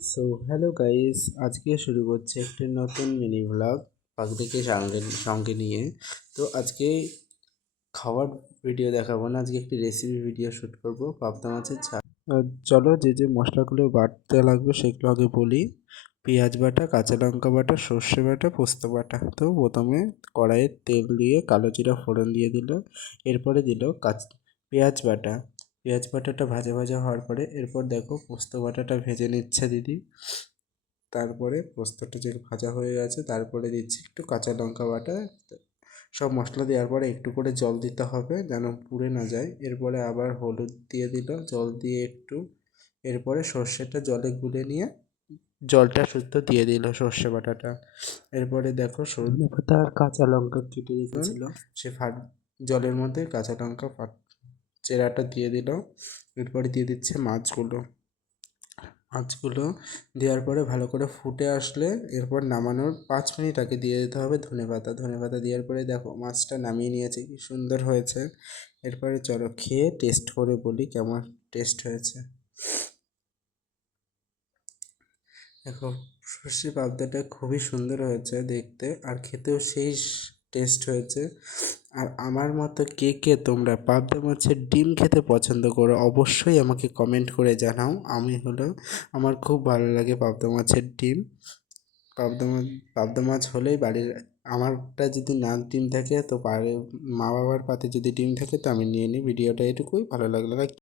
So hello guys, আজকে শুরু করছে একটি নতুন মিনি ব্লগ পাখিকে সঙ্গে নিয়ে। তো আজকে খাওয়ার ভিডিও দেখাবো না, আজকে একটি রেসিপি ভিডিও শ্যুট করবো পাবদা মাছের ঝাল। চলো যে যে মশলাগুলো বাটতে লাগবে সেগুলো আগে বলি। পেঁয়াজ বাটা, কাঁচা লঙ্কা বাটা, সর্ষে বাটা, পোস্ত বাটা। তো প্রথমে কড়াইয়ে তেল দিয়ে কালো জিরা ফোড়ন দিয়ে দিল, এরপরে দিল পেঁয়াজ বাটা। পেঁয়াজ বাটাটা ভাজা ভাজা হওয়ার পরে এরপর দেখো পোস্ত বাটাটা ভেজে নিচ্ছে দিদি। তারপরে পোস্তটা যে ভাজা হয়ে গেছে তারপরে দিচ্ছি একটু কাঁচা লঙ্কা বাটা। সব মশলা দেওয়ার পরে একটু করে জল দিতে হবে যেন পুড়ে না যায়। এরপরে আবার হলুদ দিয়ে দিল, জল দিয়ে একটু। এরপরে সর্ষেটা জলে গুলে নিয়ে জলটা শুদ্ধ দিয়ে দিল সর্ষে বাটাটা। এরপরে দেখো সজনে পাতা আর কাঁচা লঙ্কা কেটে রেখেছিল সে জলের মধ্যে কাঁচা লঙ্কা চেরাটা দিয়ে দিল। এরপরে দিয়ে দিচ্ছে মাছগুলো। মাছগুলো দেওয়ার পরে ভালো করে ফুটে আসলে এরপর নামানোর 5 মিনিট আগে দিয়ে দিতে হবে ধনেপাতা। ধনেপাতা দেওয়ার পরে দেখো মাছটা নামিয়ে নিয়েছে, কি সুন্দর হয়েছে। এরপরে চলো খেয়ে টেস্ট করে বলি কেমন টেস্ট হয়েছে। দেখো সর্ষে পাবদাটা খুবই সুন্দর হয়েছে দেখতে, আর খেতেও সেই টেস্ট হয়েছে। আর আমার মতো কে কে তোমরা পাবদা মাছের ডিম খেতে পছন্দ করো অবশ্যই আমাকে কমেন্ট করে জানাও। আমার খুব ভালো লাগে পাবদা মাছের ডিম। পাবদা মাছ হলেই বাড়ির আমারটা যদি না ডিম থাকে তো মা বাবার পাতে যদি ডিম থাকে তো আমি নিয়ে নিই। ভিডিওটা এটুকুই, ভালো লাগলে